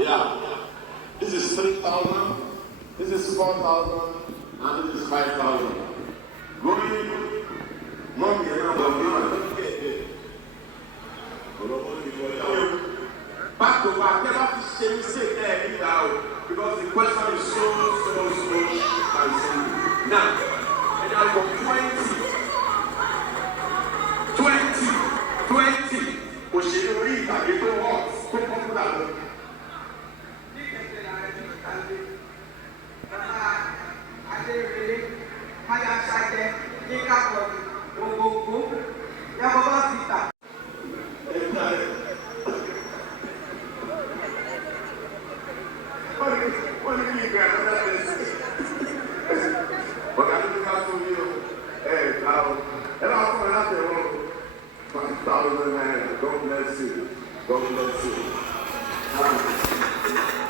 Yeah. This is 3,000. This is 4,000. And this is 5,000. Going. Back to back, never to say there because the question is so and simple. Now, and I got 20. We should read that you don't want to popular. God bless you. God bless you.